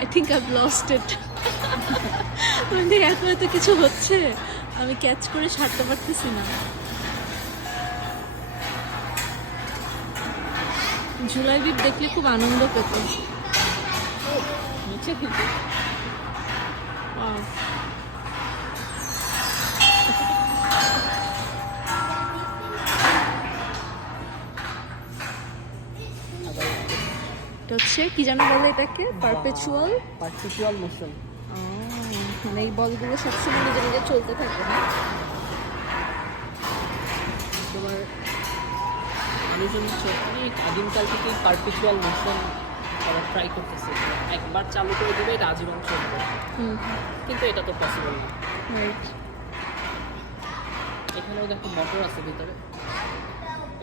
I think I lost it. মানে এত এত কিছু হচ্ছে, আমি ক্যাচ করে ছাড়তে পারতেছি না। ঝুলাই বিপ দেখলে খুব আনন্দ পেত। নিচে কিন্তু Wow. এটা হচ্ছে কি যেন বলে এটাকে, পারপেচুয়াল মোশন। মানে এই বলগুলো সবসময় নিজে নিজে চলতে থাকে না? তোমার মানুষজন অনেক আদিমকাল থেকে পারপেচুয়াল মোশন তারা ট্রাই করতেছে, একবার চালু করে দেবে এটা আজীবন চলবে, কিন্তু এটা তো পসিবল না। রাইট। এখানেও দেখো মোটর আছে ভিতরে।